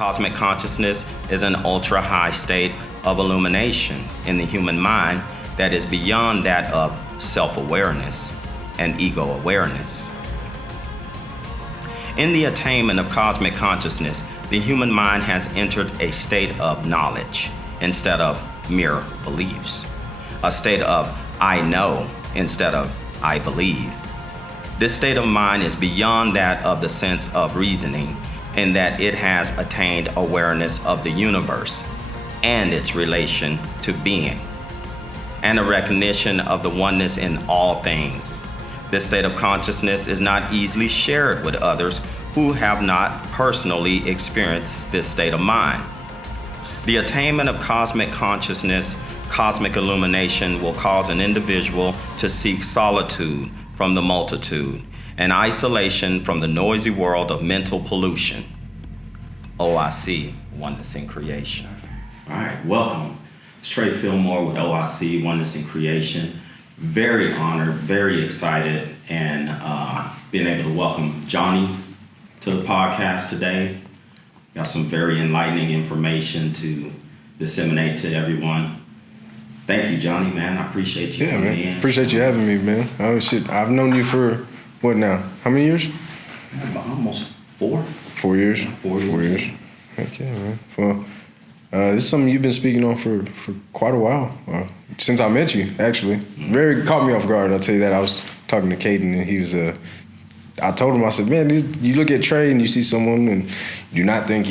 Cosmic consciousness is an ultra-high state of illumination in the human mind that is beyond that of self-awareness and ego awareness. In the attainment of cosmic consciousness, the human mind has entered a state of knowledge instead of mere beliefs, a state of I know instead of I believe. This state of mind is beyond that of the sense of reasoning in that it has attained awareness of the universe and its relation to being, and a recognition of the oneness in all things. This state of consciousness is not easily shared with others who have not personally experienced this state of mind. The attainment of cosmic consciousness, cosmic illumination, will cause an individual to seek solitude from the multitude and isolation from the noisy world of mental pollution. OIC, Oneness in Creation. All right, welcome. It's Trey Fillmore with OIC, Oneness in Creation. Very honored, very excited, and being able to welcome Johnny to the podcast today. Got some very enlightening information to disseminate to everyone. Thank you, Johnny, man. I appreciate you coming in. Appreciate you having me, man. Oh, shit. I've known you for, what now? How many years? Almost 4. 4 years? 4 years. Okay, man. Well, this is something you've been speaking on for quite a while. Since I met you, actually. Mm-hmm. Very caught me off guard, I'll tell you that. I was talking to Caden, and he was, I told him, I said, man, you look at Trey and you see someone and you do not think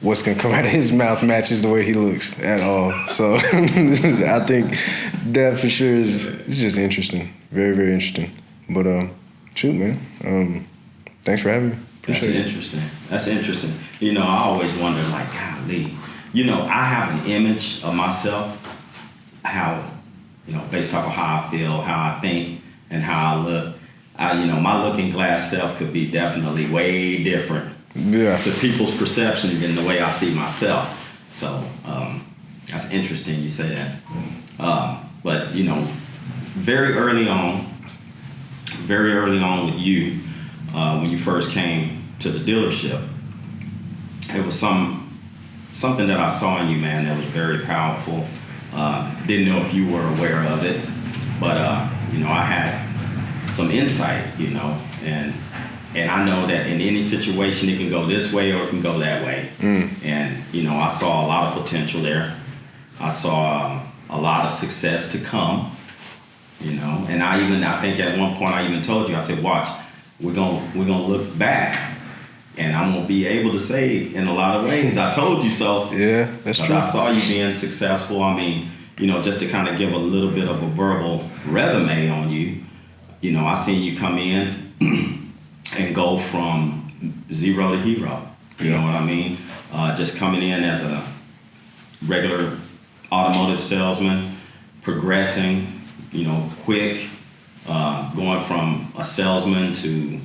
what's gonna come out of his mouth matches the way he looks at all. So I think that for sure it's just interesting. Very, very interesting. But shoot, man. Thanks for having me. Appreciate it. That's interesting. You know, I always wonder, like, golly, you know, I have an image of myself, how, you know, based off of how I feel, how I think, and how I look. You know, my looking glass self could be definitely way different to people's perception than the way I see myself. So that's interesting you say that. But, you know, very early on with you, when you first came to the dealership, it was something that I saw in you, man, that was very powerful. Didn't know if you were aware of it, but, you know, I had some insight, you know, and I know that in any situation it can go this way or it can go that way. And, you know, I saw a lot of potential there. I saw a lot of success to come, you know, and I think at one point I even told you, I said, watch, we're gonna look back and I'm gonna be able to say in a lot of ways, I told you so. Yeah, that's true. I saw you being successful. I mean, you know, just to kind of give a little bit of a verbal resume on you, you know, I seen you come in and go from zero to hero. You know what I mean? Just coming in as a regular automotive salesman, progressing, you know, quick, going from a salesman to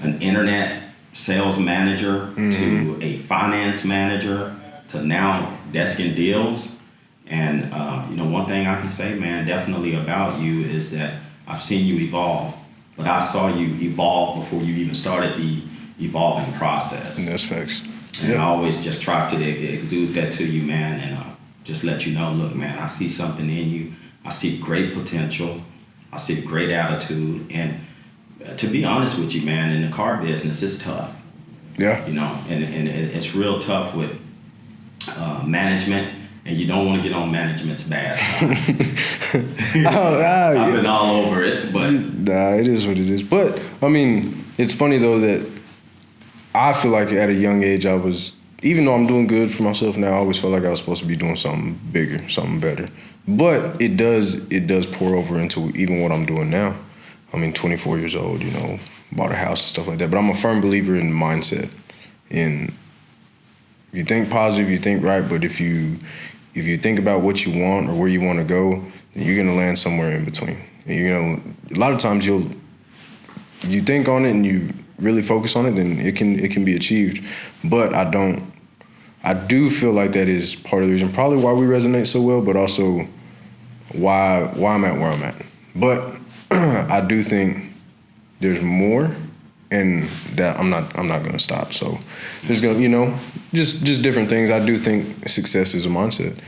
an internet sales manager to a finance manager to now desking deals. And, you know, one thing I can say, man, definitely about you is that I've seen you evolve, but I saw you evolve before you even started the evolving process. And that's facts. And I always just try to exude that to you, man, and just let you know, look, man, I see something in you. I see great potential. I see great attitude. And to be honest with you, man, in the car business, it's tough. Yeah. You know, and it's real tough with management. And you don't want to get on management's bad side. I've been all over it, but it is what it is. But I mean, it's funny though that I feel like at a young age I was, even though I'm doing good for myself now, I always felt like I was supposed to be doing something bigger, something better. But it does pour over into even what I'm doing now. I mean, 24 years old, you know, bought a house and stuff like that. But I'm a firm believer in mindset. In you think positive, you think right, but if you think about what you want or where you want to go, then you're gonna land somewhere in between. And a lot of times you think on it and you really focus on it, then it can be achieved. But I do feel like that is part of the reason, probably why we resonate so well, but also why I'm at where I'm at. But I do think there's more and that I'm not going to stop. So there's going to, just different things. I do think success is a mindset.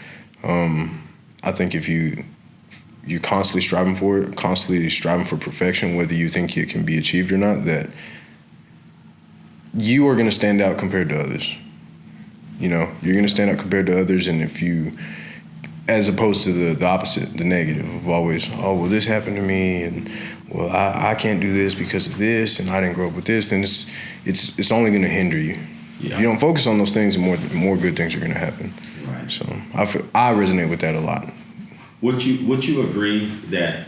I think if you're constantly striving for it, constantly striving for perfection, whether you think it can be achieved or not, that you are going to stand out compared to others. You're going to stand out compared to others, and if you, as opposed to the opposite, the negative of always, oh, well, this happened to me, and well, I can't do this because of this, and I didn't grow up with this, then it's only going to hinder you. Yeah. If you don't focus on those things, more good things are going to happen. Right. So I resonate with that a lot. Would you agree that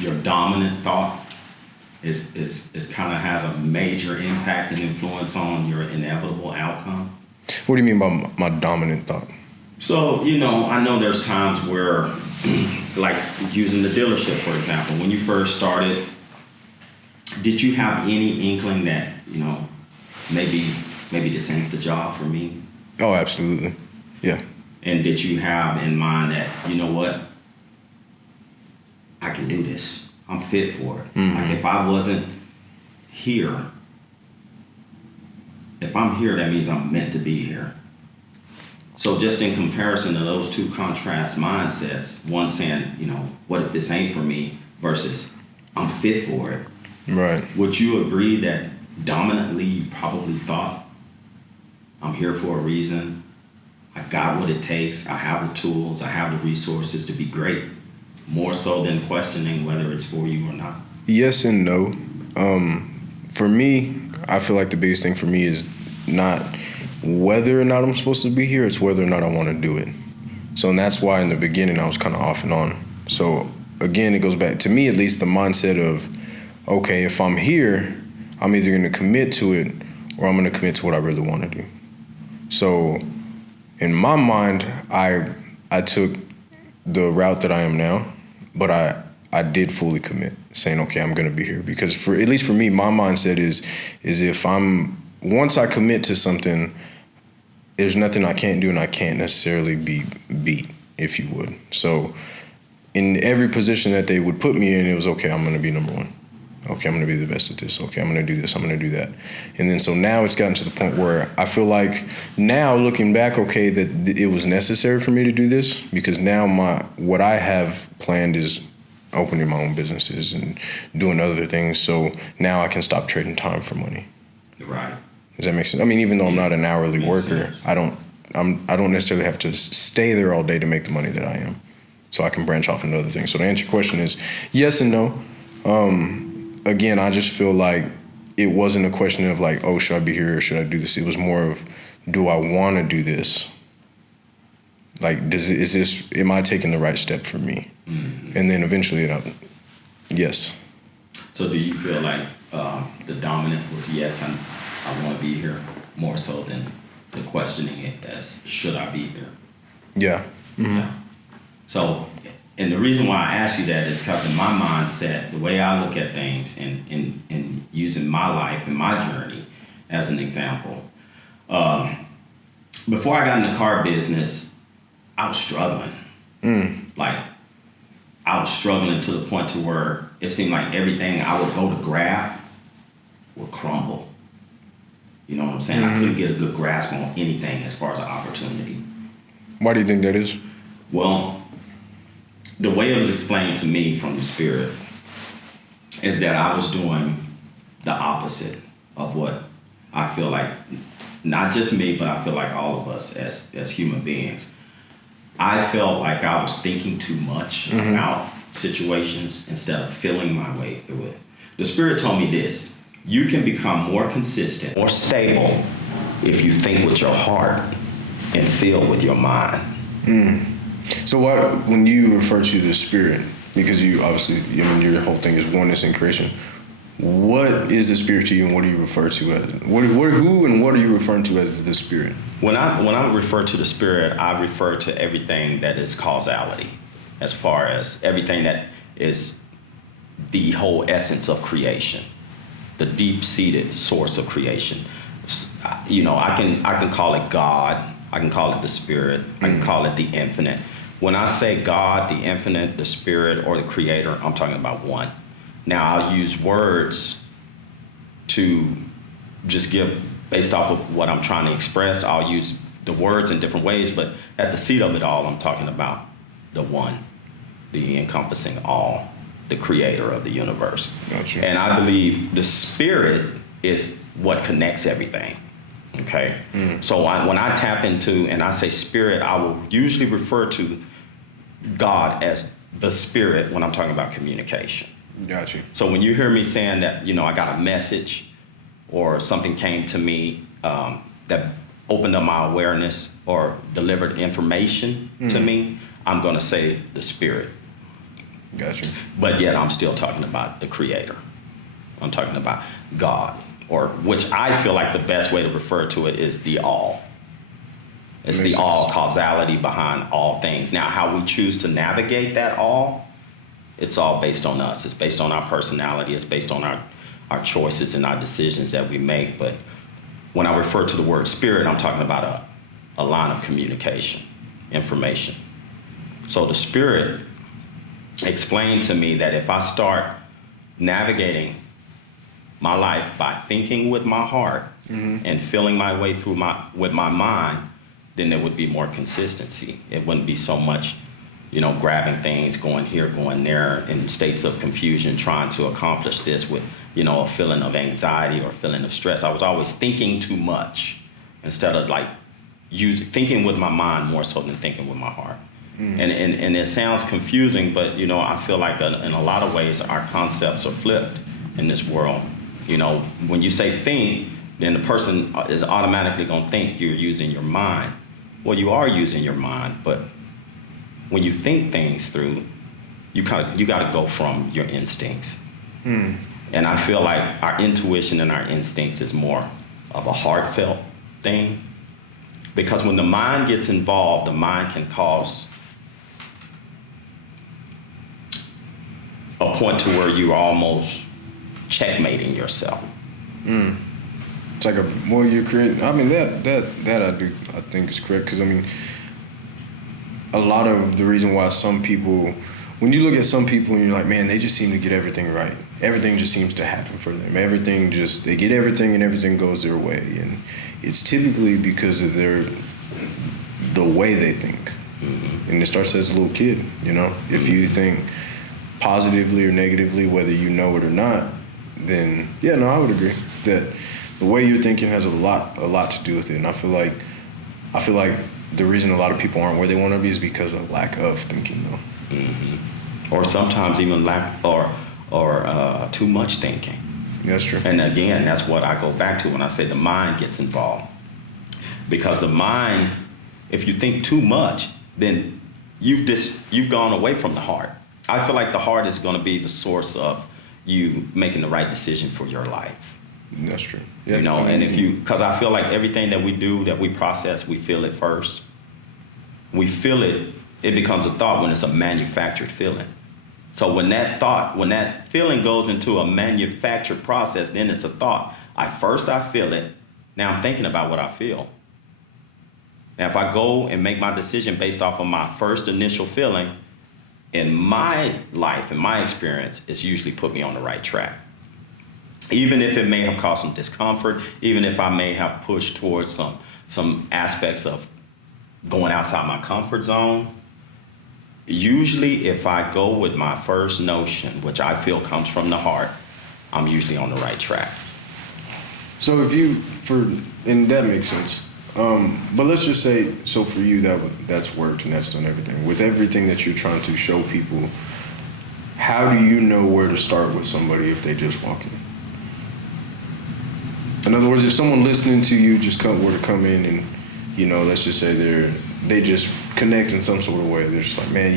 your dominant thought is kind of has a major impact and influence on your inevitable outcome? What do you mean by my dominant thought? So, I know there's times where, like using the dealership, for example, when you first started, did you have any inkling that, maybe this ain't the job for me? Oh, absolutely. Yeah. And did you have in mind that, you know what, I can do this. I'm fit for it. Mm-hmm. Like if I wasn't here, if I'm here, that means I'm meant to be here. So just in comparison to those two contrast mindsets, one saying, what if this ain't for me versus I'm fit for it. Right. Would you agree that dominantly you probably thought, I'm here for a reason, I got what it takes, I have the tools, I have the resources to be great, more so than questioning whether it's for you or not? Yes and no. For me, I feel like the biggest thing for me is not whether or not I'm supposed to be here, it's whether or not I want to do it. So, and that's why in the beginning I was kind of off and on. So again, it goes back to me, at least, the mindset of, okay, if I'm here, I'm either going to commit to it or I'm going to commit to what I really want to do. So in my mind, I took the route that I am now, but I did fully commit, saying, okay, I'm going to be here. Because at least for me, my mindset is if once I commit to something, there's nothing I can't do and I can't necessarily be beat, if you would. So in every position that they would put me in, it was, okay, I'm going to be number one. Okay, I'm going to be the best at this. Okay, I'm going to do this. I'm going to do that. And then so now it's gotten to the point where I feel like now looking back, okay, that it was necessary for me to do this, because now what I have planned is opening my own businesses and doing other things. So now I can stop trading time for money. Right. Does that make sense? I mean, even though I'm not an hourly worker, I don't necessarily have to stay there all day to make the money that I am. So I can branch off into other things. So to answer your question is yes and no. Again, I just feel like it wasn't a question of like, oh, should I be here or should I do this? It was more of, do I want to do this? Like, am I taking the right step for me? Mm-hmm. And then eventually, yes. So do you feel like the dominant was yes, I want to be here, more so than the questioning it as, should I be here? Yeah. Mm-hmm. Yeah. So, and the reason why I ask you that is because in my mindset, the way I look at things and using my life and my journey as an example, before I got in the car business, I was struggling. Like, I was struggling to the point to where it seemed like everything I would go to grab would crumble. You know what I'm saying? Mm-hmm. I couldn't get a good grasp on anything as far as an opportunity. Why do you think that is? Well, the way it was explained to me from the Spirit is that I was doing the opposite of what I feel like, not just me, but I feel like all of us as human beings. I felt like I was thinking too much about situations instead of feeling my way through it. The Spirit told me this: you can become more consistent, more stable if you think with your heart and feel with your mind. So when you refer to the Spirit, because you obviously, your whole thing is oneness in creation, what is the Spirit to you and what do you refer to as? Who and what are you referring to as the Spirit? When I refer to the Spirit, I refer to everything that is causality, as far as everything that is the whole essence of creation, the deep-seated source of creation. I can call it God, I can call it the Spirit, I can call it the infinite. When I say God, the infinite, the Spirit, or the Creator, I'm talking about one. Now, I'll use words to just give based off of what I'm trying to express. I'll use the words in different ways, but at the seat of it all, I'm talking about the one, the encompassing all, the creator of the universe. Gotcha. And I believe the spirit is what connects everything. Okay. So when I tap into and I say spirit, I will usually refer to God as the spirit when I'm talking about communication. Gotcha. So when you hear me saying that, I got a message or something came to me that opened up my awareness or delivered information to me, I'm going to say the spirit. Gotcha. But yet I'm still talking about the creator. I'm talking about God, or which I feel like the best way to refer to it is the all. It's the all causality behind all things. Now, how we choose to navigate that all, it's all based on us. It's based on our personality. It's based on our choices and our decisions that we make. But when I refer to the word spirit, I'm talking about a line of communication, information. So the spirit explained to me that if I start navigating my life by thinking with my heart and feeling my way through with my mind, then there would be more consistency. It wouldn't be so much, grabbing things, going here, going there, in states of confusion, trying to accomplish this with, a feeling of anxiety or a feeling of stress. I was always thinking too much instead of thinking with my mind more so than thinking with my heart. And it sounds confusing, but, I feel like in a lot of ways our concepts are flipped in this world. When you say think, then the person is automatically going to think you're using your mind. Well, you are using your mind, but when you think things through, you got to go from your instincts. And I feel like our intuition and our instincts is more of a heartfelt thing, because when the mind gets involved, the mind can cause a point to where you're almost checkmating yourself. It's like you're creating. I mean, I think is correct, because a lot of the reason why some people, when you look at some people and you're like, man, they just seem to get everything right. Everything just seems to happen for them. They get everything and everything goes their way. And it's typically because of the way they think. And it starts as a little kid, If you think positively or negatively, whether you know it or not, then I would agree that the way you're thinking has a lot to do with it. And I feel like the reason a lot of people aren't where they want to be is because of lack of thinking, though. Or sometimes even lack or too much thinking. That's true. And again, that's what I go back to when I say the mind gets involved. Because the mind, if you think too much, then you've gone away from the heart. I feel like the heart is going to be the source of you making the right decision for your life. That's true. Yeah. Because I feel like everything that we do, that we process, we feel it first. We feel it, it becomes a thought when it's a manufactured feeling. So when that feeling goes into a manufactured process, then it's a thought. I feel it. Now I'm thinking about what I feel. Now if I go and make my decision based off of my first initial feeling, in my life, in my experience, it's usually put me on the right track. Even if it may have caused some discomfort, even if I may have pushed towards some aspects of going outside my comfort zone, usually if I go with my first notion, which I feel comes from the heart, I'm usually on the right track. So and that makes sense. But let's just say, so for you, that's worked and that's done everything. With everything that you're trying to show people, how do you know where to start with somebody if they just walk in? In other words, if someone listening to you were to come in and, let's just say they just connect in some sort of way. They're just like, man,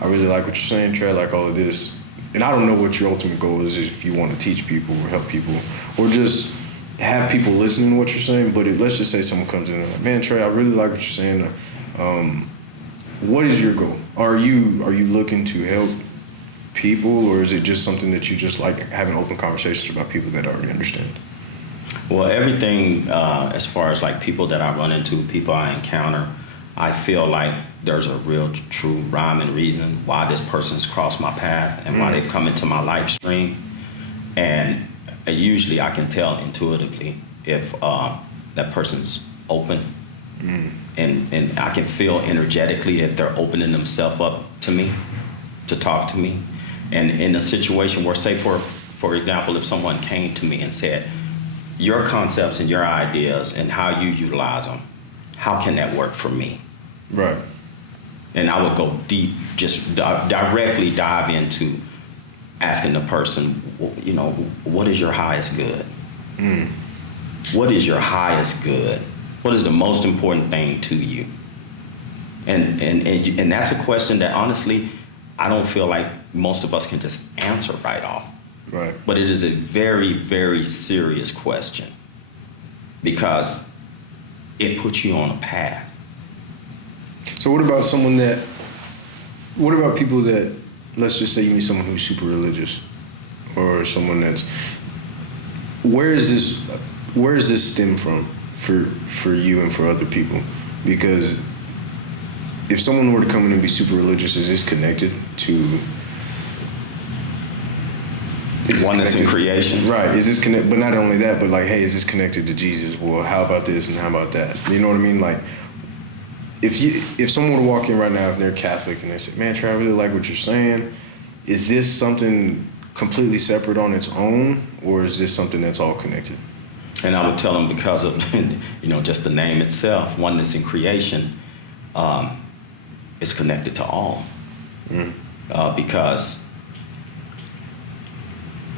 I really like what you're saying, Trey, I like all of this. And I don't know what your ultimate goal is, if you want to teach people or help people or just have people listening to what you're saying. But let's just say someone comes in and like, man, Trey, I really like what you're saying. What is your goal? Are you looking to help people, or is it just something that you just like having open conversations about people that already understand? Well, everything as far as like people that I run into, people I encounter, I feel like there's a real true rhyme and reason why this person's crossed my path and why they've come into my life stream. And usually I can tell intuitively if that person's open, and I can feel energetically if they're opening themselves up to me, to talk to me. And in a situation where, say for example, if someone came to me and said, your concepts and your ideas and how you utilize them, how can that work for me? Right. And I would go deep, just directly dive into asking the person, you know, what is your highest good? What is your highest good? What is the most important thing to you? And that's a question that honestly, I don't feel like most of us can just answer right off. Right. But it is a very, very serious question, because it puts you on a path. So what about people that, let's just say you meet someone who's super religious, or someone that's, where does this stem from for you and for other people? Because if someone were to come in and be super religious, is this connected to Oneness in creation. Right. Is this connected? But not only that, but like, hey, is this connected to Jesus? Well, how about this and how about that? You know what I mean? Like, if someone were to walk in right now, if they're Catholic and they say, man, Trey, I really like what you're saying, is this something completely separate on its own, or is this something that's all connected? And I would tell them, because of, you know, just the name itself, oneness in creation, it's connected to all. Because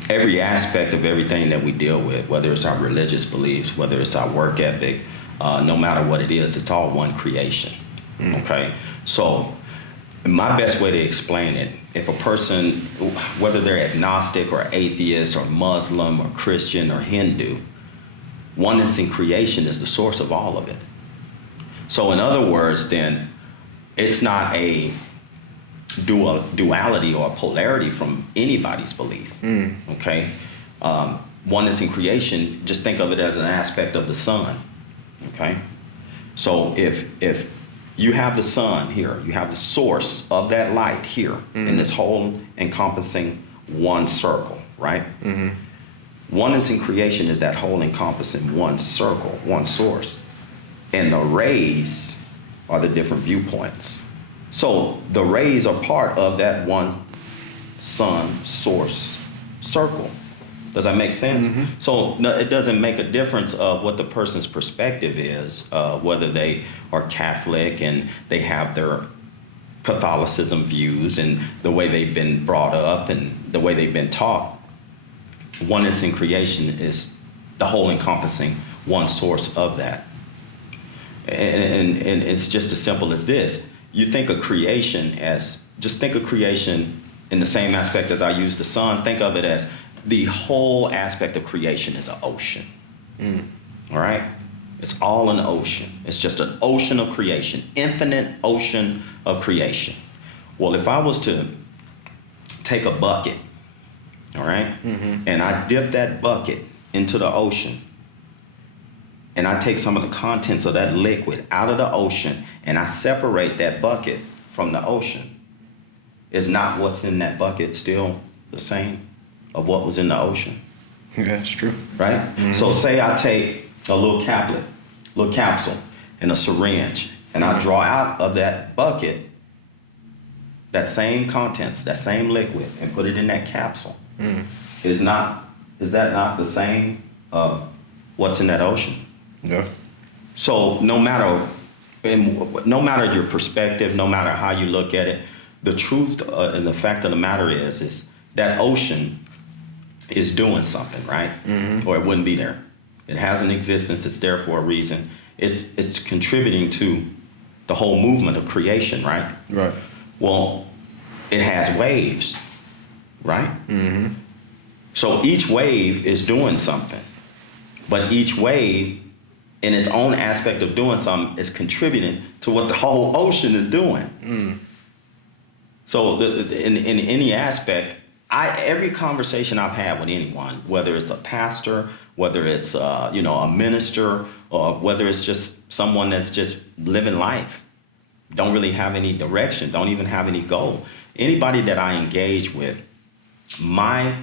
every aspect of everything that we deal with, whether it's our religious beliefs, whether it's our work ethic, no matter what it is, it's all one creation. Okay? So my best way to explain it, if a person, whether they're agnostic or atheist or Muslim or Christian or Hindu, oneness in creation is the source of all of it. So in other words, then, it's not a duality or a polarity from anybody's belief. Okay? Oneness in creation, just think of it as an aspect of the sun. Okay? So if you have the sun here, you have the source of that light here in this whole encompassing one circle, right? Oneness in creation is that whole encompassing one circle, one source. And the rays are the different viewpoints. So the rays are part of that one sun source circle. Does that make sense? So no, it doesn't make a difference of what the person's perspective is, whether they are Catholic and they have their Catholicism views and the way they've been brought up and the way they've been taught. Oneness in creation is the whole encompassing one source of that. And it's just as simple as this. You think of creation as, just think of creation in the same aspect as I use the sun. Think of it as the whole aspect of creation is an ocean. All right? It's all an ocean. It's just an ocean of creation, infinite ocean of creation. Well, if I was to take a bucket, all right, and I dip that bucket into the ocean, and I take some of the contents of that liquid out of the ocean, and I separate that bucket from the ocean, is not what's in that bucket still the same of what was in the ocean? Yeah, it's true. Right? So say I take a little capsule and a syringe, and I draw out of that bucket that same contents, that same liquid, and put it in that capsule. Is that not the same of what's in that ocean? Yeah. So no matter your perspective, no matter how you look at it, the truth and the fact of the matter is that ocean is doing something, right? Or it wouldn't be there. It has an existence. It's there for a reason. It's contributing to the whole movement of creation, right? Right. Well, it has waves, right? So each wave is doing something, but each wave, in its own aspect of doing something, is contributing to what the whole ocean is doing. So in any aspect, every conversation I've had with anyone, whether it's a pastor, whether it's a minister, or whether it's just someone that's just living life, don't really have any direction, don't even have any goal. Anybody that I engage with, my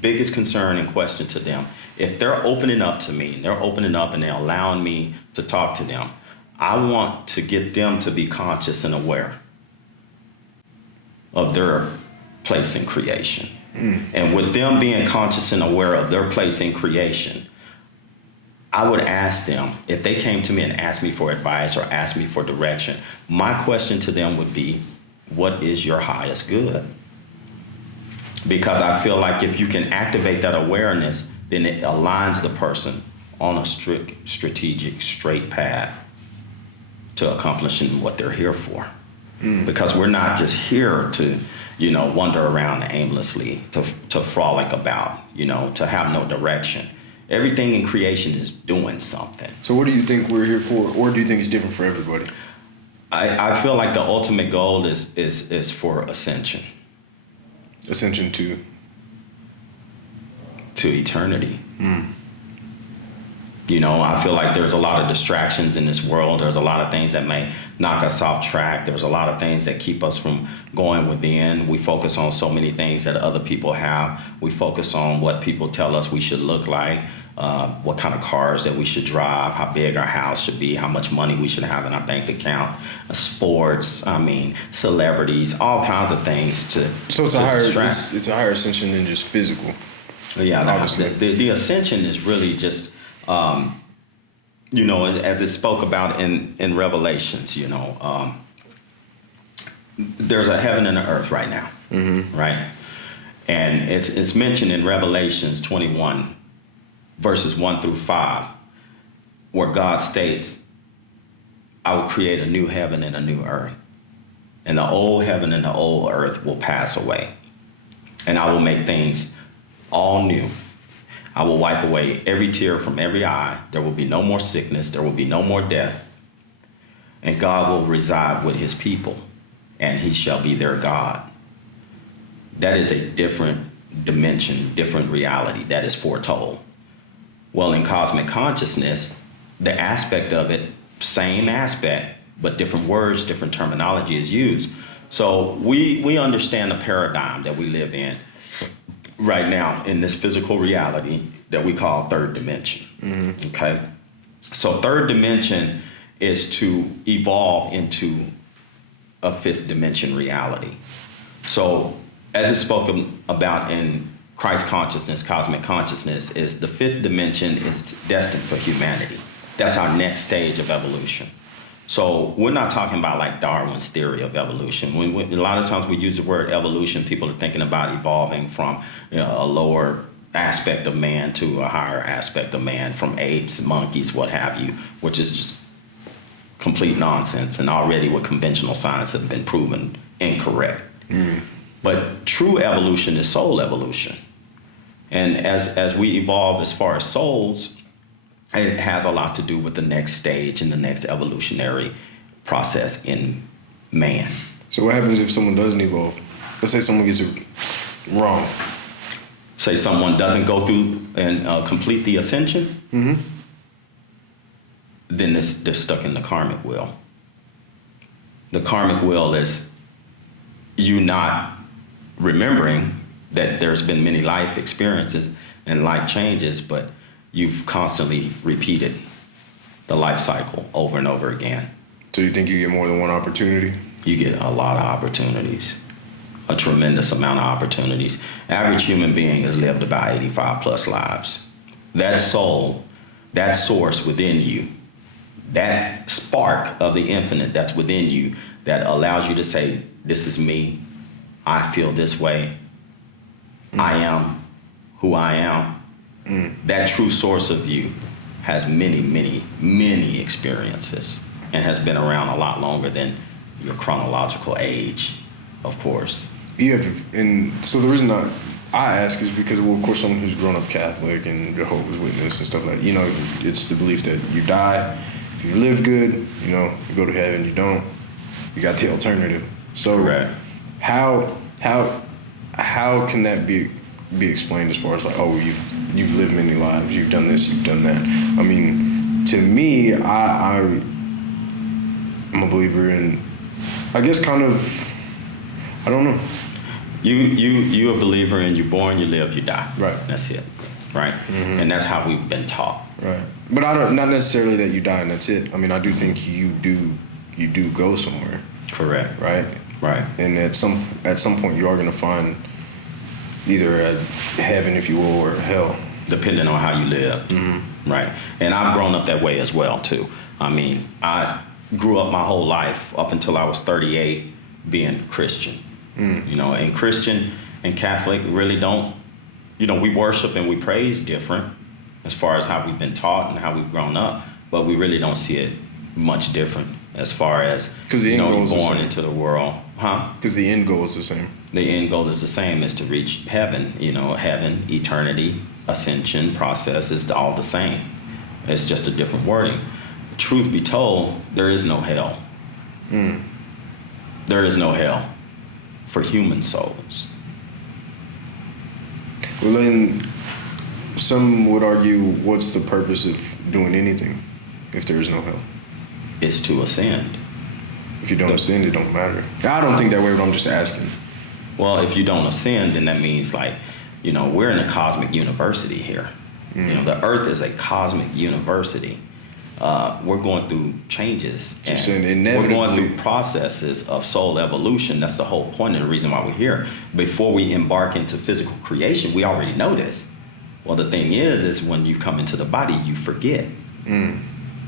biggest concern and question to them, if they're opening up to me, they're opening up and they're allowing me to talk to them, I want to get them to be conscious and aware of their place in creation. And with them being conscious and aware of their place in creation, I would ask them, if they came to me and asked me for advice or asked me for direction, my question to them would be, what is your highest good? Because I feel like if you can activate that awareness, then it aligns the person on a strict, strategic, straight path to accomplishing what they're here for. Because we're not just here to, wander around aimlessly, to frolic about, to have no direction. Everything in creation is doing something. So what do you think we're here for? Or do you think it's different for everybody? I feel like the ultimate goal is for ascension. Ascension to eternity. I feel like there's a lot of distractions in this world. There's a lot of things that may knock us off track. There's a lot of things that keep us from going within. We focus on so many things that other people have. We focus on what people tell us we should look like, what kind of cars that we should drive, how big our house should be, how much money we should have in our bank account, sports, celebrities, all kinds of things to So it's a higher ascension than just physical. Yeah, the ascension is really just, as it spoke about in Revelations, there's a heaven and an earth right now, right? And it's mentioned in Revelations 21, verses 1 through 5, where God states, I will create a new heaven and a new earth, and the old heaven and the old earth will pass away, and I will make things all new. I will wipe away every tear from every eye. There will be no more sickness. There will be no more death. And God will reside with his people, and he shall be their God. That is a different dimension, different reality that is foretold. Well, in cosmic consciousness, the aspect of it, same aspect, but different words, different terminology is used. So we understand the paradigm that we live in right now in this physical reality that we call third dimension. Okay? So third dimension is to evolve into a fifth dimension reality. So as it's spoken about in Christ consciousness, cosmic consciousness, is the fifth dimension is destined for humanity. That's our next stage of evolution. So we're not talking about like Darwin's theory of evolution. A lot of times we use the word evolution, people are thinking about evolving from a lower aspect of man to a higher aspect of man, from apes, monkeys, what have you, which is just complete nonsense, and already with conventional science have been proven incorrect. But true evolution is soul evolution. And as we evolve as far as souls, it has a lot to do with the next stage and the next evolutionary process in man. So what happens if someone doesn't evolve? Let's say someone gets it wrong. Say someone doesn't go through and complete the ascension, then they're stuck in the karmic wheel. The karmic wheel is you not remembering that there's been many life experiences and life changes, but you've constantly repeated the life cycle over and over again. So you think you get more than one opportunity? You get a lot of opportunities, a tremendous amount of opportunities. Average human being has lived about 85 plus lives. That soul, that source within you, that spark of the infinite that's within you that allows you to say, this is me, I feel this way, I am who I am. That true source of you has many, many, many experiences and has been around a lot longer than your chronological age, of course. You have to, and so the reason I ask is because, well, of course, someone who's grown up Catholic and Jehovah's Witness and stuff like that, it's the belief that you die, if you live good, you go to heaven, you don't, you got the alternative. So Correct. How can that be explained as far as like, oh, you've lived many lives, you've done this, you've done that? I mean, to me, I'm a believer in, I guess, kind of, I don't know. You're a believer, and you're born, you live, you die. Right. That's it. Right. Mm-hmm. And that's how we've been taught. Right. But I don't, not necessarily that you die and that's it. I mean, I do think you do go somewhere. Correct. Right. Right. And at some point you are going to find either a heaven, if you will, or hell, Depending on how you live. Mm-hmm. Right. And I've grown up that way as well too. I mean, I grew up my whole life up until I was 38 being Christian. You know, and Christian and Catholic really don't, you know, we worship and we praise different as far as how we've been taught and how we've grown up, but we really don't see it much different as far as, the you know, end goal you're is the born same. into the world. Huh? Because the end goal is the same. The end goal is the same, is to reach heaven. You know, heaven, eternity, ascension process is all the same. It's just a different wording. Truth be told, there is no hell. There is no hell for human souls. Well, then some would argue, what's the purpose of doing anything if there is no hell? It's to ascend. If you don't ascend, it don't matter. I don't think that way, but I'm just asking. Well, if you don't ascend, then that means, like, you know, we're in a cosmic university here. You know, the earth is a cosmic university. We're going through changes. Just And inevitably. we're going through processes of soul evolution. That's the whole point and the reason why we're here. Before we embark into physical creation, we already know this. Well, the thing is when you come into the body, you forget.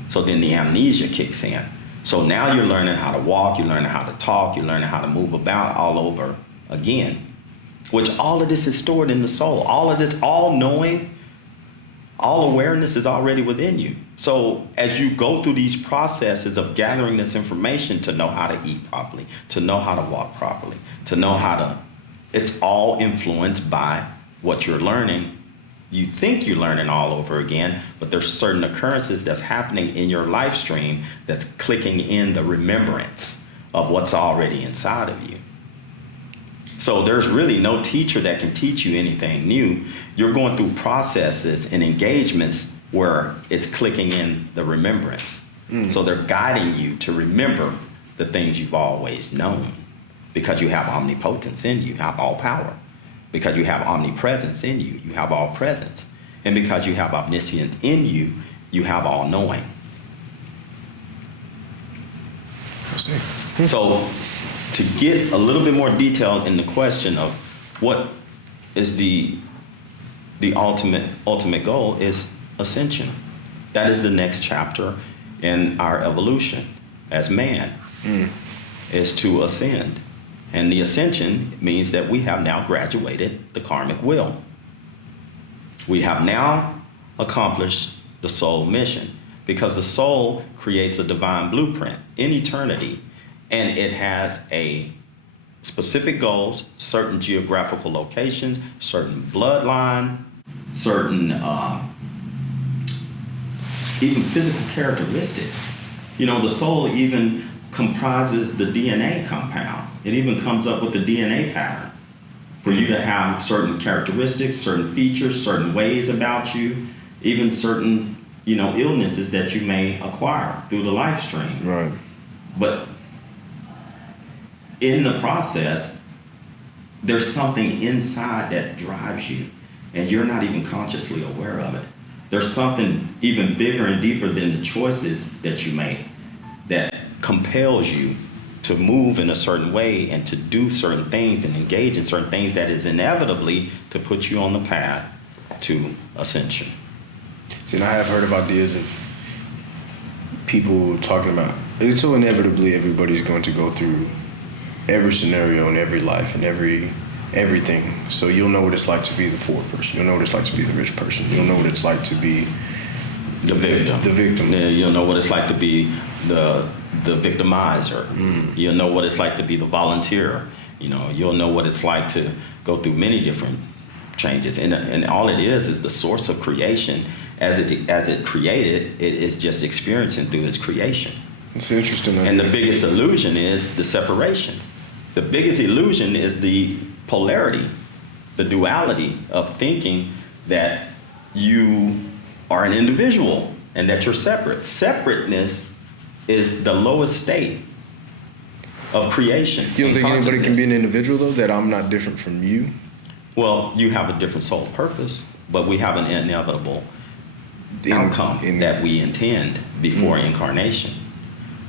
So then the amnesia kicks in. So now you're learning how to walk, you're learning how to talk, you're learning how to move about all over again. Which all of this is stored in the soul. All of this, all knowing, all awareness is already within you. So as you go through these processes of gathering this information to know how to eat properly, to know how to walk properly, to know how to, it's all influenced by what you're learning. You think you're learning all over again, but there's certain occurrences that's happening in your life stream that's clicking in the remembrance of what's already inside of you. So there's really no teacher that can teach you anything new. You're going through processes and engagements where it's clicking in the remembrance. So they're guiding you to remember the things you've always known, because you have omnipotence in you, you have all power. Because you have omnipresence in you, you have all presence. And because you have omniscience in you, you have all knowing. I see. So to get a little bit more detail in the question of what is the ultimate goal is ascension. That is the next chapter in our evolution as man, is to ascend. And the ascension means that we have now graduated the karmic will. We have now accomplished the soul mission, because the soul creates a divine blueprint in eternity, and it has a specific goals, certain geographical locations, certain bloodline, certain even physical characteristics. You know, the soul even comprises the DNA compound. It even comes up with the DNA pattern for you to have certain characteristics, certain features, certain ways about you, even certain, you know, illnesses that you may acquire through the life stream. Right. But in the process, there's something inside that drives you, and you're not even consciously aware of it. There's something even bigger and deeper than the choices that you make that compels you to move in a certain way and to do certain things and engage in certain things that is inevitably to put you on the path to ascension. See, and I have heard of ideas of people talking about, it's so inevitably everybody's going to go through every scenario in every life and everything. So you'll know what it's like to be the poor person. You'll know what it's like to be the rich person. You'll know what it's like to be The victim. The victim. Yeah, you'll know what it's like to be the victimizer. You'll know what it's like to be the volunteer. You know, you'll know what it's like to go through many different changes. And all it is the source of creation. As it created, it is just experiencing through its creation. It's interesting. And the biggest illusion is the separation. The biggest illusion is the polarity, the duality of thinking that you are an individual and that you're separate. Separateness is the lowest state of creation. You don't and think anybody can consciousness. be an individual though? That I'm not different from you? Well, you have a different soul purpose, but we have an inevitable outcome that we intend before incarnation.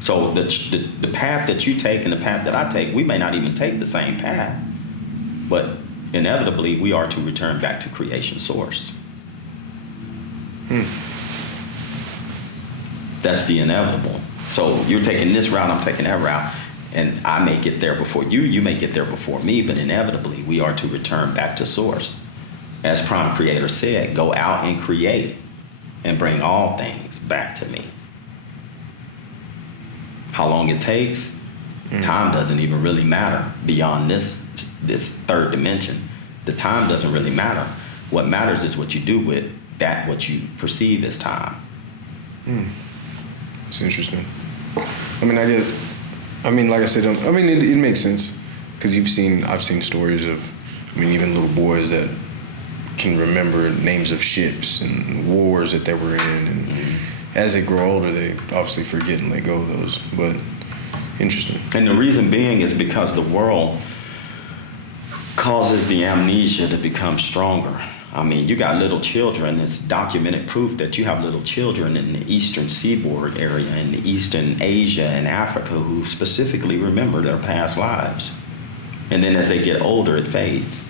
So the path that you take and the path that I take, we may not even take the same path, but inevitably we are to return back to creation source. That's the inevitable. So you're taking this route, I'm taking that route, and I may get there before you, you may get there before me, but inevitably we are to return back to source. As Prime Creator said, go out and create and bring all things back to me. How long it takes, time doesn't even really matter beyond this third dimension. The time doesn't really matter. What matters is what you do with that what you perceive as time. It's interesting. I mean, like I said, it makes sense because I've seen stories of, even little boys that can remember names of ships and wars that they were in, and as they grow older, they obviously forget and let go of those. But interesting. And the reason being is because the world causes the amnesia to become stronger. You got little children, it's documented proof that you have little children in the eastern seaboard area, in the eastern Asia and Africa who specifically remember their past lives. And then as they get older, it fades.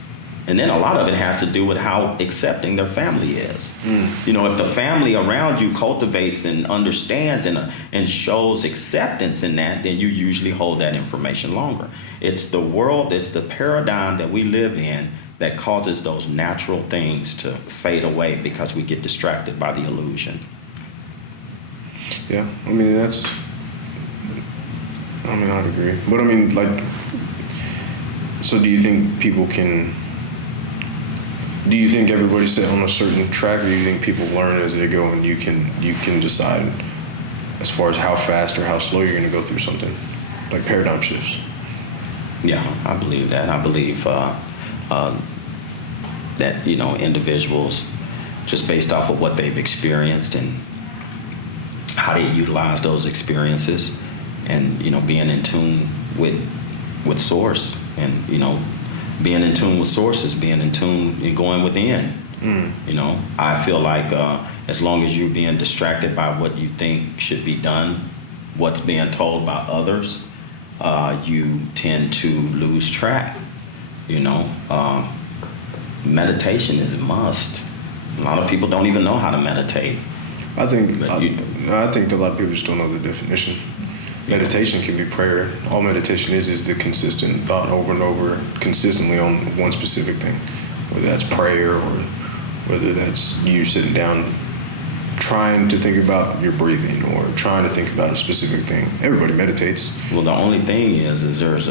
And then a lot of it has to do with how accepting their family is. If the family around you cultivates and understands and shows acceptance in that, then you usually hold that information longer. It's the world, it's the paradigm that we live in that causes those natural things to fade away because we get distracted by the illusion. Yeah, I'd agree. But so do you think everybody's set on a certain track, or do you think people learn as they go and you can decide as far as how fast or how slow you're going to go through something, like paradigm shifts? Yeah, I believe that. I believe that individuals, just based off of what they've experienced and how they utilize those experiences, and being in tune with source, and being in tune with sources, being in tune and going within. I feel like as long as you're being distracted by what you think should be done, what's being told by others, you tend to lose track. Meditation is a must. A lot of people don't even know how to meditate. I think a lot of people just don't know the definition. Meditation can be prayer. All meditation is the consistent thought over and over, consistently on one specific thing, whether that's prayer or whether that's you sitting down trying to think about your breathing or trying to think about a specific thing. Everybody meditates. Well, the only thing is there's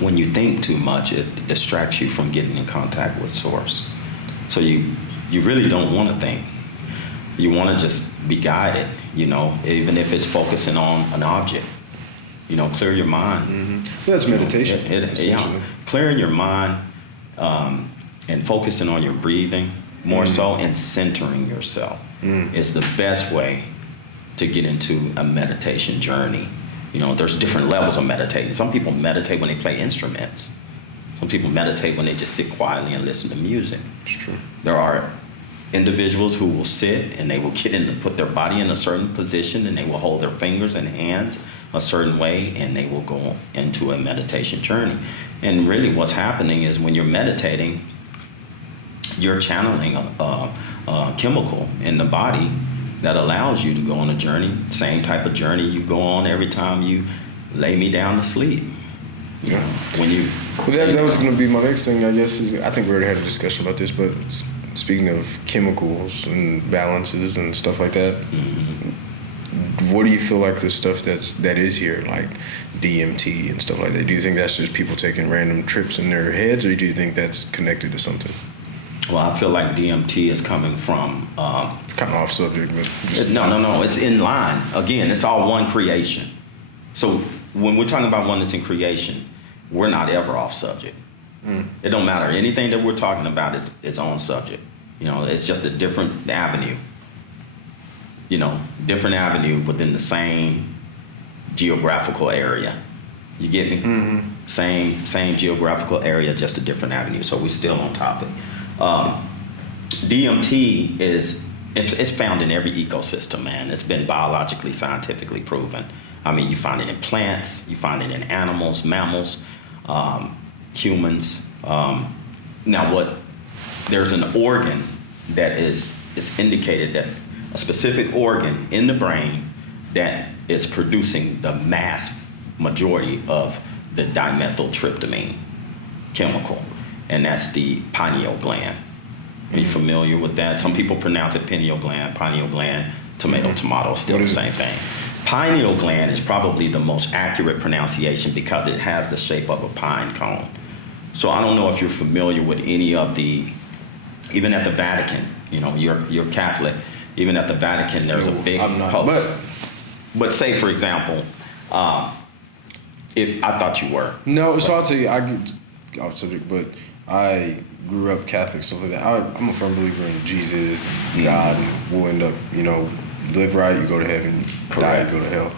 when you think too much, it distracts you from getting in contact with source. So you really don't want to think. You want to just be guided, even if it's focusing on an object. Clear your mind. That's meditation. Clearing your mind and focusing on your breathing more so, and centering yourself is the best way to get into a meditation journey. There's different levels of meditating. Some people meditate when they play instruments. Some people meditate when they just sit quietly and listen to music. It's true. There are individuals who will sit and they will put their body in a certain position, and they will hold their fingers and hands a certain way, and they will go into a meditation journey. And really what's happening is when you're meditating, you're channeling a chemical in the body that allows you to go on a journey, same type of journey you go on every time you lay me down to sleep. That was going to be my next thing, I guess. I think we already had a discussion about this, but speaking of chemicals and balances and stuff like that, what do you feel like the stuff that is here, like DMT and stuff like that? Do you think that's just people taking random trips in their heads, or do you think that's connected to something? Well, I feel like DMT is coming from... kind of off subject, but... No. It's in line. Again, it's all one creation. So when we're talking about one that's in creation, we're not ever off subject. It don't matter. Anything that we're talking about is its own subject. It's just a different avenue. Different avenue within the same geographical area. You get me? Mm-hmm. Same geographical area, just a different avenue. So we're still on topic. DMT it's found in every ecosystem, man. It's been biologically, scientifically proven. I mean, you find it in plants, you find it in animals, mammals, humans. Now, there's an organ that is indicated, that a specific organ in the brain that is producing the mass majority of the dimethyltryptamine chemical, and that's the pineal gland. Are you familiar with that? Some people pronounce it pineal gland, tomato, still the same thing. Pineal gland is probably the most accurate pronunciation because it has the shape of a pine cone. So I don't know if you're familiar with any of even at the Vatican, you're Catholic, even at the Vatican, there's a big post. But say, for example, if I thought you were. No, so I'll tell you, I get off subject, but I grew up Catholic, stuff like that. I'm a firm believer in Jesus, and God, and we'll end up, live right, you go to heaven, die, you go to hell.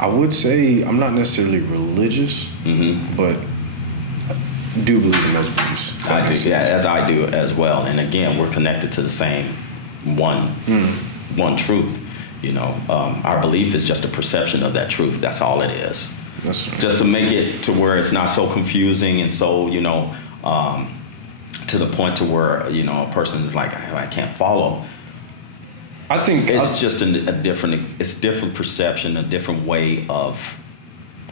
I would say I'm not necessarily religious, but I do believe in those beliefs. I do, yeah, as I do as well. And again, we're connected to the same one truth. Our belief is just a perception of that truth. That's all it is. That's right. Just to make it to where it's not so confusing and so, to the point to where, a person is like, I can't follow. I think it's just a different perception, a different way of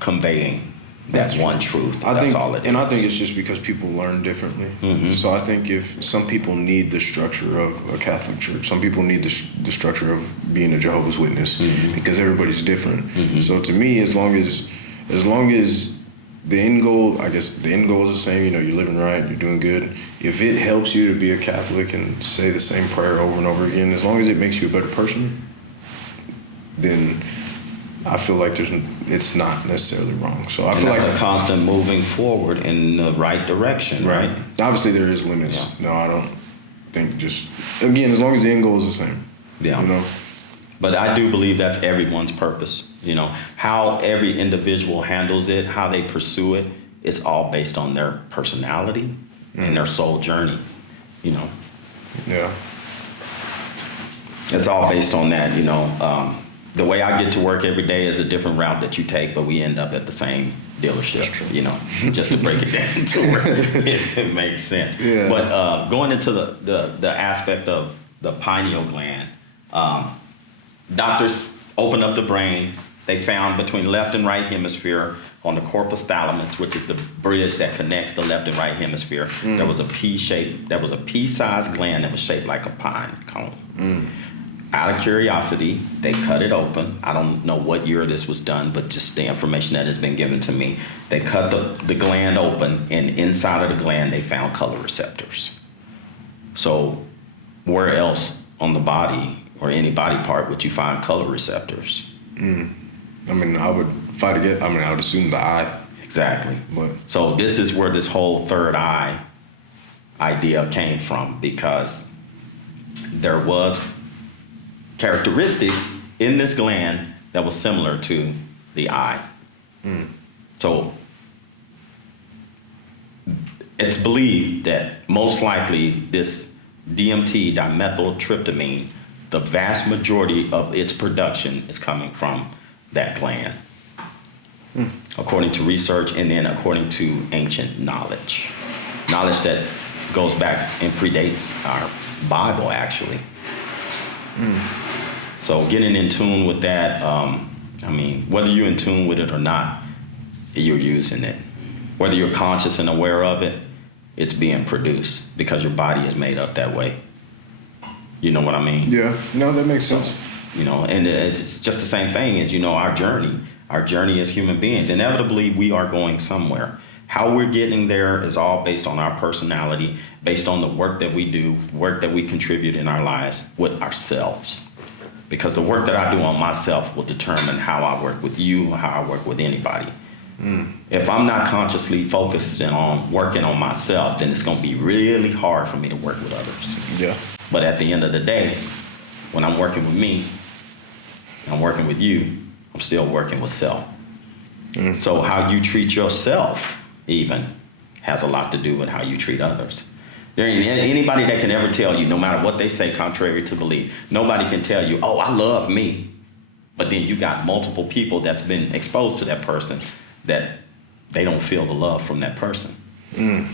conveying that one truth. That's all it is. And I think it's just because people learn differently. So I think if some people need the structure of a Catholic church, some people need the structure of being a Jehovah's Witness, because everybody's different. So to me, as long as the end goal, I guess the end goal is the same, you're living right, you're doing good. If it helps you to be a Catholic and say the same prayer over and over again, as long as it makes you a better person, then I feel like it's not necessarily wrong. So I feel like a constant moving forward in the right direction, right? Obviously there is limits. Yeah. No, I don't think again, as long as the end goal is the same. Yeah. But I do believe that's everyone's purpose. How every individual handles it, how they pursue it, it's all based on their personality and their soul journey. Yeah. It's all based on that. The way I get to work every day is a different route that you take, but we end up at the same dealership. Just to break it down to where it makes sense. Yeah. But going into the aspect of the pineal gland, doctors opened up the brain. They found between left and right hemisphere on the corpus thalamus, which is the bridge that connects the left and right hemisphere, there was a pea-sized gland that was shaped like a pine cone. Out of curiosity, they cut it open. I don't know what year this was done, but just the information that has been given to me. They cut the gland open, and inside of the gland, they found color receptors. So where else on the body or any body part would you find color receptors? I would assume the eye. Exactly. But so this is where this whole third eye idea came from, because there was characteristics in this gland that was similar to the eye. So it's believed that most likely this DMT, dimethyltryptamine, the vast majority of its production is coming from that gland, according to research, and then according to ancient knowledge that goes back and predates our Bible, actually. So getting in tune with that, whether you're in tune with it or not, you're using it. Whether you're conscious and aware of it, it's being produced because your body is made up that way. You know what I mean? Yeah, no, that makes sense. And it's just the same thing as, our journey as human beings. Inevitably, we are going somewhere. How we're getting there is all based on our personality, based on the work that we do, work that we contribute in our lives with ourselves. Because the work that I do on myself will determine how I work with you, or how I work with anybody. If I'm not consciously focusing on working on myself, then it's going to be really hard for me to work with others. Yeah. But at the end of the day, when I'm working with me, I'm working with you, I'm still working with self. So how you treat yourself even has a lot to do with how you treat others. There ain't anybody that can ever tell you, no matter what they say contrary to belief, nobody can tell you, oh, I love me. But then you got multiple people that's been exposed to that person that they don't feel the love from that person.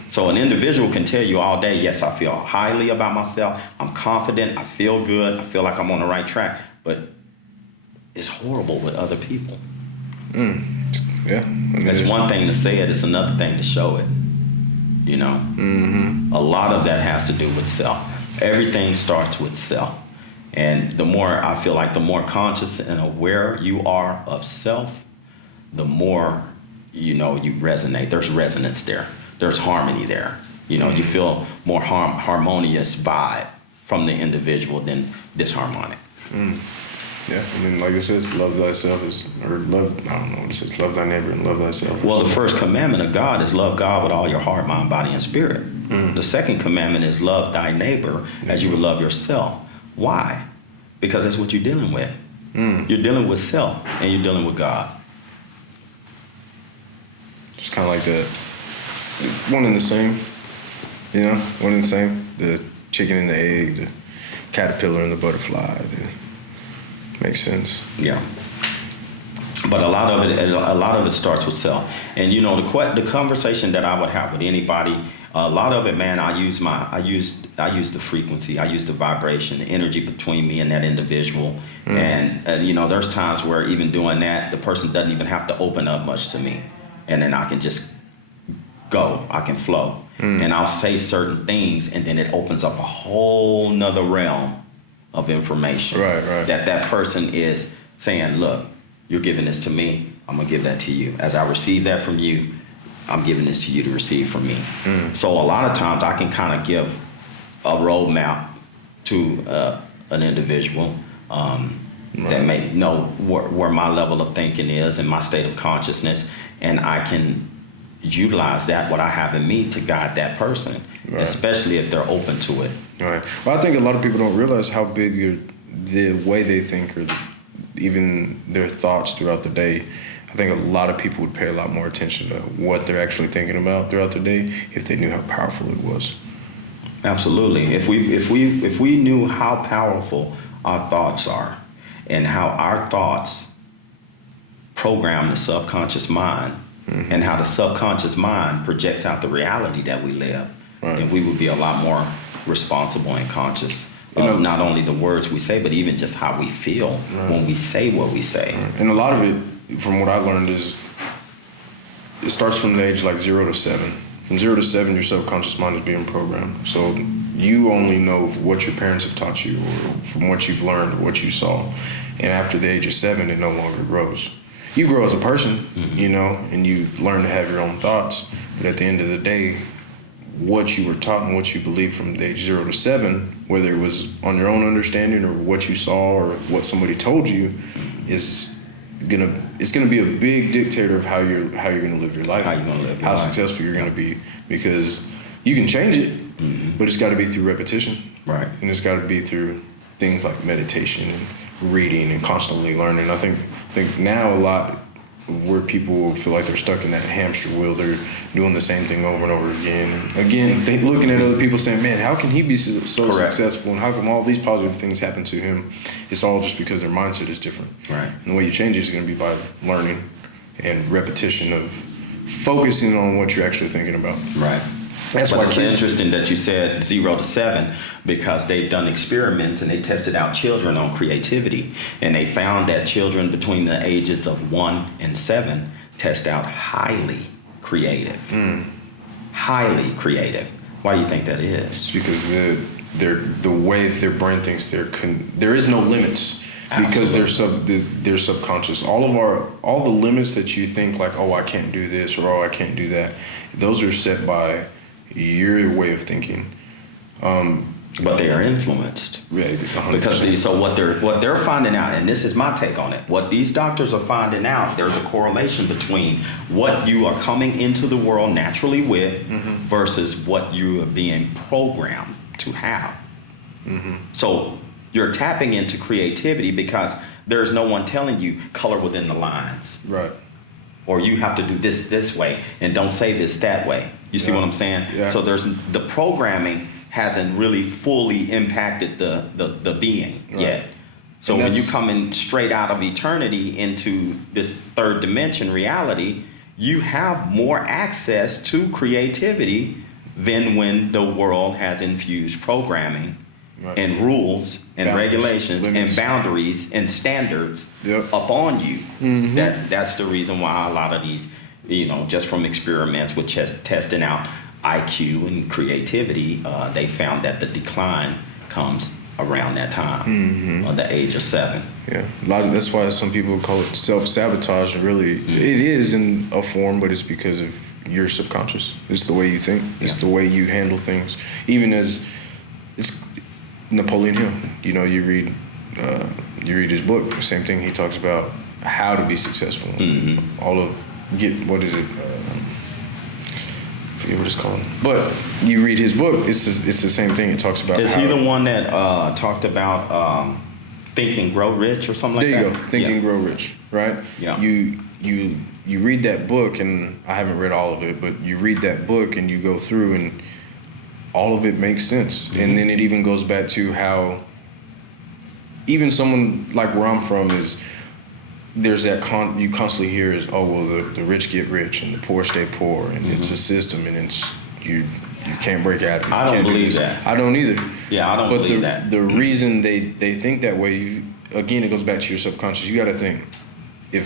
So an individual can tell you all day, yes, I feel highly about myself. I'm confident. I feel good. I feel like I'm on the right track. But it's horrible with other people. Yeah. I mean, It's one thing to say it. It's another thing to show it. You know? A lot of that has to do with self. Everything starts with self. And the more, I feel like the more conscious and aware you are of self, the more, you know, you resonate. There's resonance there. There's harmony there. You know, you feel more harmonious vibe from the individual than disharmonic. Yeah, I mean, like it says, love thyself I don't know what it says, love thy neighbor and love thyself. Well, the first commandment of God is love God with all your heart, mind, body, and spirit. The second commandment is love thy neighbor as you would love yourself. Why? Because that's what you're dealing with. You're dealing with self and you're dealing with God. Just kind of like that, one and the same, you know, one and the same. The chicken and the egg, the caterpillar and the butterfly. Makes sense. Yeah. But a lot of it starts with self. And you know, the conversation that I would have with anybody, a lot of it, man, I use the frequency, I use the vibration, the energy between me and that individual. And you know, there's times where even doing that, the person doesn't even have to open up much to me, and then I can just go, I can flow, and I'll say certain things, and then it opens up a whole nother realm of information. Right. That person is saying, look, you're giving this to me, I'm gonna give that to you. As I receive that from you, I'm giving this to you to receive from me. So a lot of times I can kind of give a roadmap to an individual that may know where my level of thinking is and my state of consciousness, and I can utilize that, what I have in me, to guide that person, especially if they're open to it. Right. Well, I think a lot of people don't realize how big the way they think or even their thoughts throughout the day. I think a lot of people would pay a lot more attention to what they're actually thinking about throughout the day if they knew how powerful it was. Absolutely. If we knew how powerful our thoughts are and how our thoughts program the subconscious mind, and how the subconscious mind projects out the reality that we live, then we would be a lot more responsible and conscious of not only the words we say, but even just how we feel when we say what we say. And a lot of it, from what I learned, is it starts from the age like 0 to 7. From 0 to 7, your subconscious mind is being programmed. So you only know what your parents have taught you, or from what you've learned, or what you saw. And after the age of 7, it no longer grows. You grow as a person, you know, and you learn to have your own thoughts. But at the end of the day, what you were taught and what you believed from the age 0 to 7, whether it was on your own understanding or what you saw or what somebody told you, it's gonna be a big dictator of how you're gonna live your life, how successful you're gonna be, because you can change it, but it's got to be through repetition, and it's got to be through things like meditation and reading and constantly learning. I think now a lot where people feel like they're stuck in that hamster wheel, they're doing the same thing over and over again. And again, they looking at other people saying, man, how can he be so successful, and how come all these positive things happen to him? It's all just because their mindset is different. And the way you change it is going to be by learning and repetition of focusing on what you're actually thinking about. That's why it's interesting that you said 0 to 7, because they've done experiments and they tested out children on creativity, and they found that children between the ages of 1 and 7 test out highly creative. Highly creative. Why do you think that is? It's because the way their brain thinks, there is no limits. Because they're subconscious. All the limits that you think, like, oh, I can't do this, or oh, I can't do that, those are set by your way of thinking. But they are influenced. Because so what they're finding out, and this is my take on it, what these doctors are finding out, there's a correlation between what you are coming into the world naturally with versus what you are being programmed to have. So you're tapping into creativity because there's no one telling you color within the lines. Right. Or you have to do this way and don't say this that way. You see what I'm saying? Yeah. So there's the programming hasn't really fully impacted the being yet. So when you come in straight out of eternity into this third dimension reality, you have more access to creativity than when the world has infused programming and rules and regulations and boundaries and standards upon you. That's the reason why a lot of these, just from experiments with testing out IQ and creativity, they found that the decline comes around that time, of the age of 7. Yeah, that's why some people call it self-sabotage. And really, it is in a form, but it's because of your subconscious. It's the way you think. It's the way you handle things. Even as it's Napoleon Hill. You read his book. The same thing. He talks about how to be successful. What is it? I forget what it's called. But you read his book. It's the same thing. It talks about. Is he the one that talked about Think and Grow Rich or something like that? There you go. Think and Grow Rich. Right. Yeah. You read that book, and I haven't read all of it, but you read that book and you go through, and all of it makes sense. And then it even goes back to how even someone like where I'm from is. There's that you constantly hear is, oh well, the rich get rich and the poor stay poor, and it's a system, and it's you can't break out of it. I don't believe that. I don't either. Yeah, I don't believe that. But the reason they think that way, again, it goes back to your subconscious. You got to think, if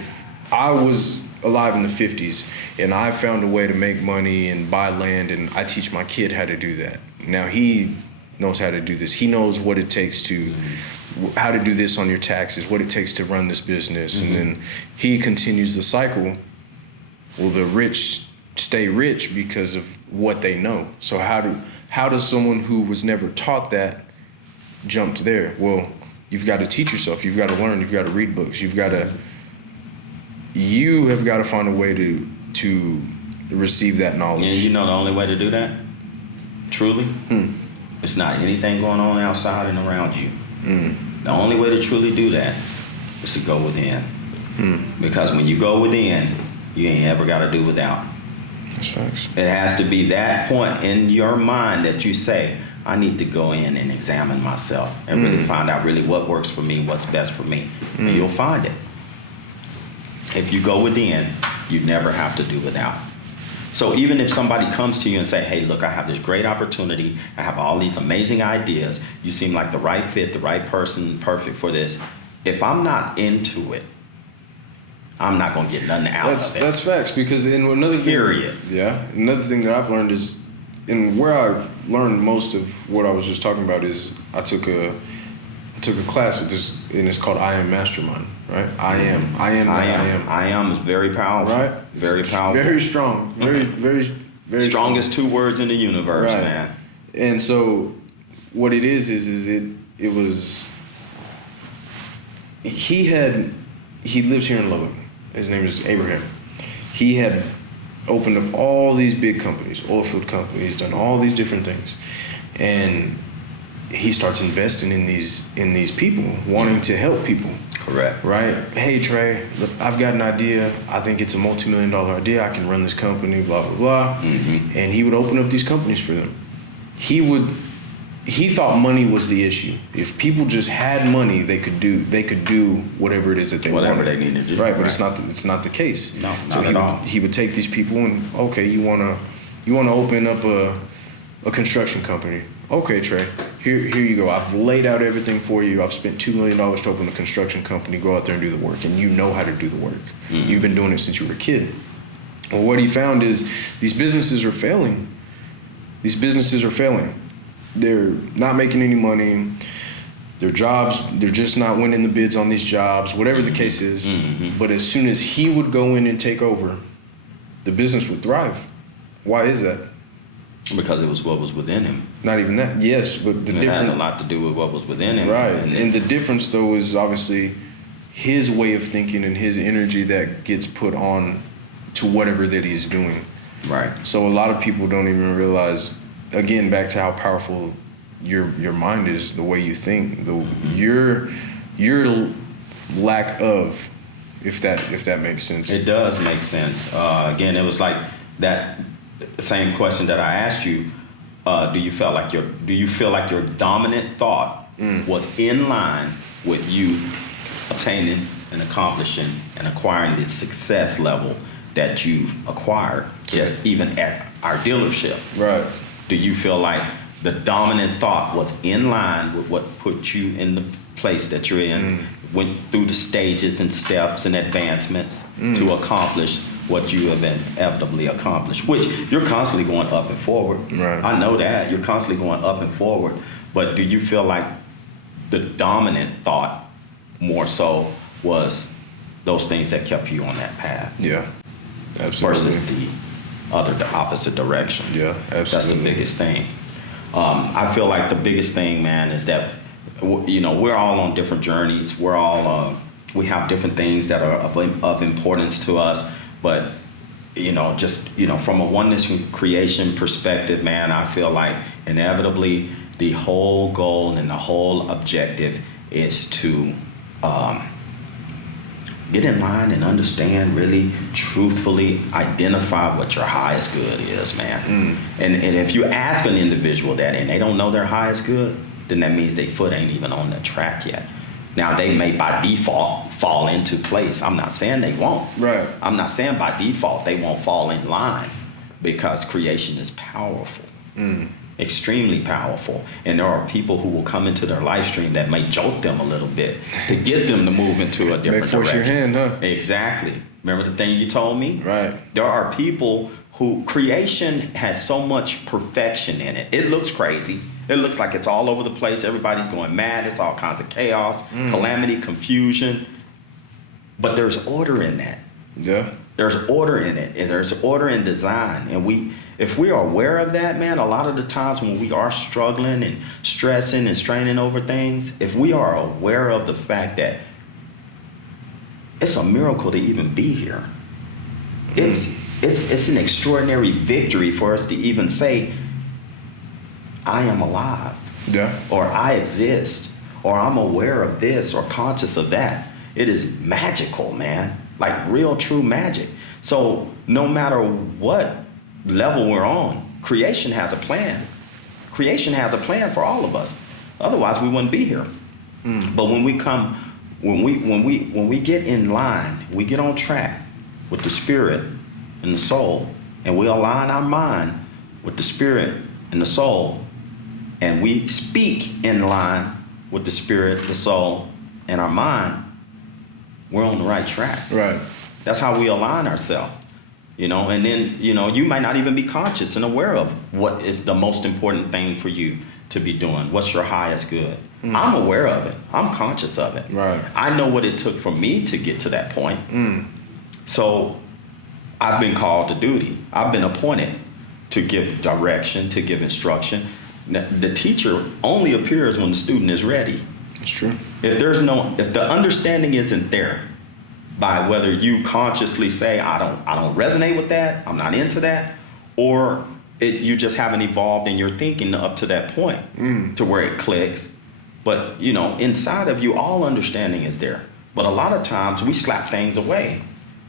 I was alive in the 50s and I found a way to make money and buy land, and I teach my kid how to do that. Now he knows how to do this. He knows what it takes to. How to do this on your taxes, what it takes to run this business, and then he continues the cycle. Well, the rich stay rich because of what they know. So how does someone who was never taught that jump to there? Well, you've got to teach yourself. You've got to learn. You've got to read books. You have got to find a way to receive that knowledge. And the only way to do that, truly, it's not anything going on outside and around you. The only way to truly do that is to go within. Because when you go within, you ain't ever got to do without. That's facts. It has to be that point in your mind that you say, I need to go in and examine myself and really find out really what works for me, what's best for me. And you'll find it. If you go within, you never have to do without. So even if somebody comes to you and say, hey, look, I have this great opportunity. I have all these amazing ideas. You seem like the right fit, the right person, perfect for this. If I'm not into it, I'm not going to get nothing out of it. That's facts, because in another thing, period. Yeah. Another thing that I've learned is, and where I learned most of what I was just talking about is I took a class with this, and it's called I Am Mastermind, right? I am is very powerful. Right? Very powerful. Very strong. Very strongest strong. 2 words in the universe, man. And so what it is it was, he lives here in Lubbock. His name is Abraham. He had opened up all these big companies, oil field companies, done all these different things. And he starts investing in these people, wanting to help people. Correct. Right? Hey, Trey, look, I've got an idea. I think it's a multi-million-dollar idea. I can run this company, blah, blah, blah. And he would open up these companies for them. He thought money was the issue. If people just had money, they could do whatever it is that they wanted. Whatever they need to do. Right, but it's not the case. No, not at all. He would take these people and, okay, you wanna open up a construction company. Okay, Trey, here you go. I've laid out everything for you. I've spent $2 million to open a construction company. Go out there and do the work, and you know how to do the work. You've been doing it since you were a kid. Well, what he found is these businesses are failing. They're not making any money. Their jobs, they're just not winning the bids on these jobs, whatever the case is. But as soon as he would go in and take over, the business would thrive. Why is that? Because it was what was within him. Not even that. Yes, but it had a lot to do with what was within him. Right. And the difference, though, is obviously his way of thinking and his energy that gets put on to whatever that he's doing. Right. So a lot of people don't even realize, again, back to how powerful your mind is, the way you think. lack of, if that makes sense. It does make sense. Again, it was like that same question that I asked you. Do you feel like your dominant thought was in line with you obtaining and accomplishing and acquiring the success level that you've acquired, just even at our dealership? Right. Do you feel like the dominant thought was in line with what put you in the place that you're in, went through the stages and steps and advancements to accomplish what you have inevitably accomplished, which you're constantly going up and forward. Right. I know that. You're constantly going up and forward. But do you feel like the dominant thought more so was those things that kept you on that path? Yeah, absolutely. Versus the opposite direction. Yeah, absolutely. That's the biggest thing. I feel like the biggest thing, man, is that we're all on different journeys. We're all we have different things that are of importance to us. But from a oneness creation perspective, man, I feel like inevitably the whole goal and the whole objective is to get in line and understand, really truthfully identify what your highest good is, man. And if you ask an individual that and they don't know their highest good, then that means their foot ain't even on the track yet. Now, they may by default fall into place. I'm not saying they won't. Right. I'm not saying by default they won't fall in line, because creation is powerful. Extremely powerful. And there are people who will come into their live stream that may jolt them a little bit to get them to move into a different force direction. your hand, huh? Exactly. Remember the thing you told me? Right. There are people who creation has so much perfection in it. It looks crazy. It looks like it's all over the place. Everybody's going mad. It's all kinds of chaos, calamity, confusion. But there's order in that. Yeah. There's order in it. And there's order in design. And if we are aware of that, man, a lot of the times when we are struggling and stressing and straining over things, if we are aware of the fact that it's a miracle to even be here. It's an extraordinary victory for us to even say, I am alive. Yeah. Or I exist. Or I'm aware of this or conscious of that. It is magical, man. Like real, true magic. So no matter what level we're on, creation has a plan. Creation has a plan for all of us. Otherwise, we wouldn't be here. But when we get in line, we get on track with the spirit and the soul, and we align our mind with the spirit and the soul, and we speak in line with the spirit, the soul, and our mind, we're on the right track. Right. That's how we align ourselves. And then, you might not even be conscious and aware of what is the most important thing for you to be doing. What's your highest good? I'm aware of it. I'm conscious of it. Right. I know what it took for me to get to that point. So I've been called to duty. I've been appointed to give direction, to give instruction. The teacher only appears when the student is ready. That's true. If the understanding isn't there, by whether you consciously say, I don't resonate with that, I'm not into that, or you just haven't evolved in your thinking up to that point to where it clicks. But, inside of you, all understanding is there. But a lot of times we slap things away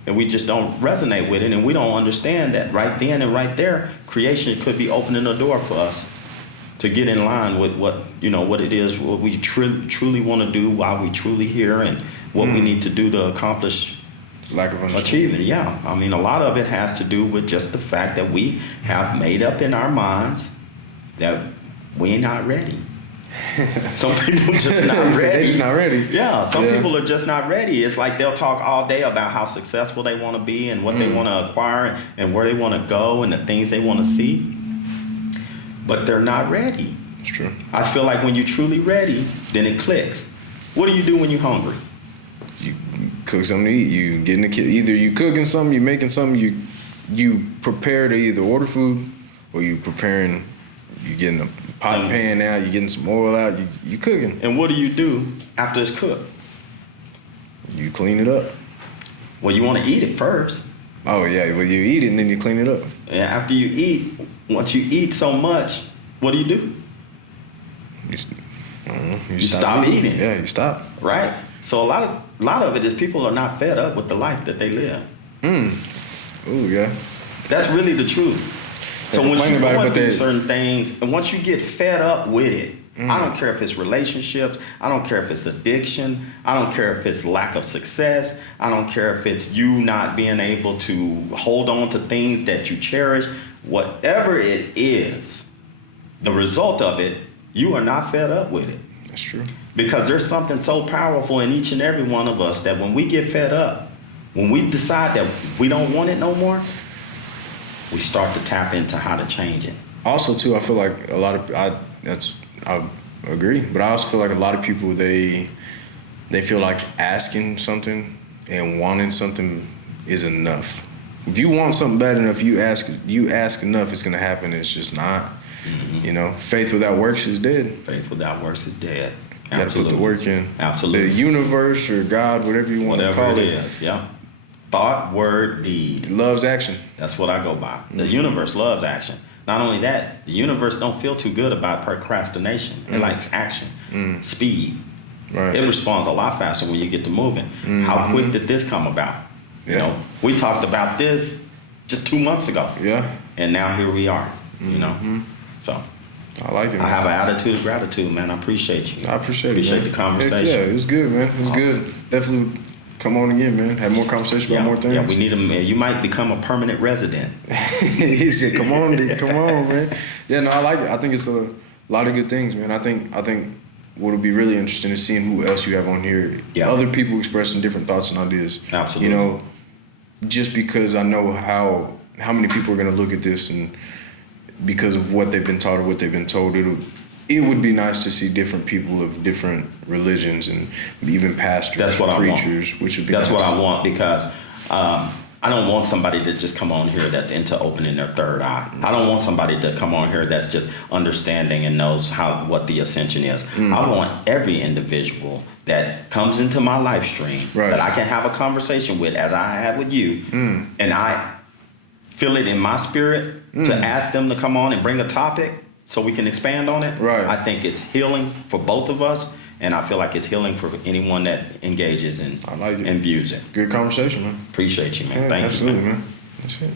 and we just don't resonate with it, and we don't understand that right then and right there, creation could be opening a door for us to get in line with what it is, what we truly want to do, why we truly here, and what we need to do to accomplish lack of understanding. Achievement. Yeah. I mean, a lot of it has to do with just the fact that we have made up in our minds that we're not ready. Some people just not ready. They're just not ready. Yeah, some people are just not ready. It's like they'll talk all day about how successful they want to be and what they want to acquire and where they want to go and the things they want to see. But they're not ready. It's true. I feel like when you're truly ready, then it clicks. What do you do when you're hungry? You cook something to eat. You get in the kitchen. Either you cooking something, you making something. You prepare to either order food, or you preparing. You getting a pot pan out. You getting some oil out. You cooking. And what do you do after it's cooked? You clean it up. Well, you want to eat it first. Oh yeah. Well, you eat it and then you clean it up. And after you eat, once you eat so much, what do? You stop eating. Yeah, you stop. Right? So a lot of it is people are not fed up with the life that they live. Oh yeah. That's really the truth. So They when complain you about it, going but through they- certain things, and once you get fed up with it, I don't care if it's relationships, I don't care if it's addiction, I don't care if it's lack of success, I don't care if it's you not being able to hold on to things that you cherish, whatever it is, the result of it, you are not fed up with it. That's true. Because there's something so powerful in each and every one of us that when we get fed up, when we decide that we don't want it no more, we start to tap into how to change it. Also, too, I feel like a lot of I agree, but I also feel like a lot of people they feel like asking something and wanting something is enough. If you want something bad enough, you ask enough, it's gonna happen. It's just not. You know, faith without works is dead. Faith without works is dead. You gotta put the work in. Absolutely. The universe or God, whatever you want to call Whatever it, it is, yeah. Thought, word, deed. it loves action. That's what I go by. The universe loves action. Not only that, the universe don't feel too good about procrastination. It likes action, speed. Right. It responds a lot faster when you get to moving. How quick did this come about? You Yeah. know, we talked about this just 2 months ago. Yeah. And now here we are, you know. So I like it, man. I have an attitude of gratitude, man. I appreciate you. I appreciate it. Appreciate man. the conversation. Heck yeah, it was good, man. It was Awesome. good. Definitely come on again, man. Have more conversation about more things. Yeah, we need them. You might become a permanent resident. He said, "Come on, dude. Come on, man." Yeah, no, I like it. I think it's a lot of good things, man. I think what'll be really interesting is seeing who else you have on here. Yeah. Other people expressing different thoughts and ideas. Absolutely. You know, just because I know how many people are gonna look at this, and because of what they've been taught or what they've been told, it would be nice to see different people of different religions and even pastors, That's what preachers, I want. which would be That's nice. what I want, because I don't want somebody to just come on here that's into opening their third eye. I don't want somebody to come on here that's just understanding and knows what the ascension is. I want every individual that comes into my live stream Right. that I can have a conversation with, as I had with you, and I feel it in my spirit to ask them to come on and bring a topic so we can expand on it. Right. I think it's healing for both of us, and I feel like it's healing for anyone that engages I like it. and views it. Good conversation, man. Appreciate you, man. Yeah, Thank absolutely, you, man. man. That's it.